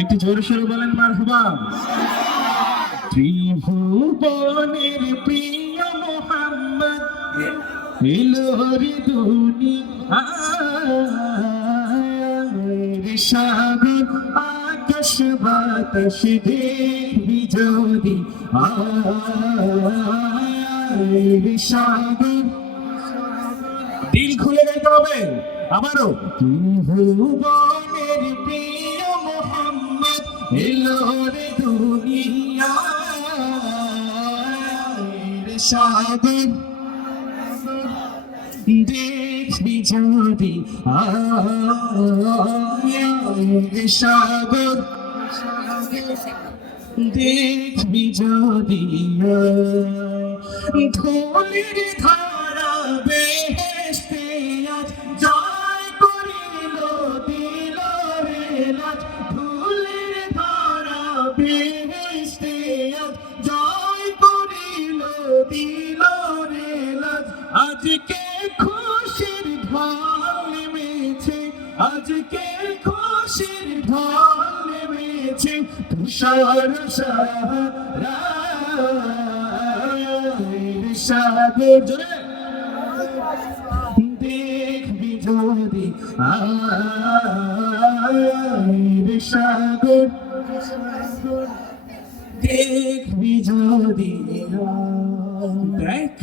একটু জোরে সোরে বলেন মার হবা ত্রিভুবনের প্রিয় মোহাম্মদ এলোর দুনিয়ার সাগর, আকাশ বাতাস দেখবি যদি, আয়ের সাগর। দিল খুলে গাইতে হবে, আবারও। ভুবনের প্রিয় এলোর দুনিয়ার সাগর দেখবি যদি সাগর দেখবি যদি ধুলির ধারা বেহেশতে আজ জয় করিল, দিল রে আজকে খুশির ঢল নেমেছে, আজকে খুশির ঢল নেমেছে, তুষার সাগর জোরে। দেখবি যদি দেখবি যদি দেখ,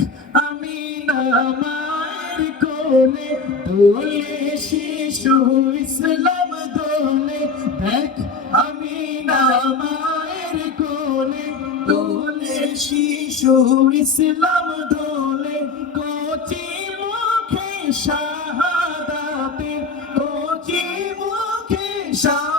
আমি নামার কোলে দোলে শিশু ইসলাম দোলে। দেখ, আমি দোলে শিশু ইসলাম দোলে। মুখে শাহাদাতে কোচি মুখে পান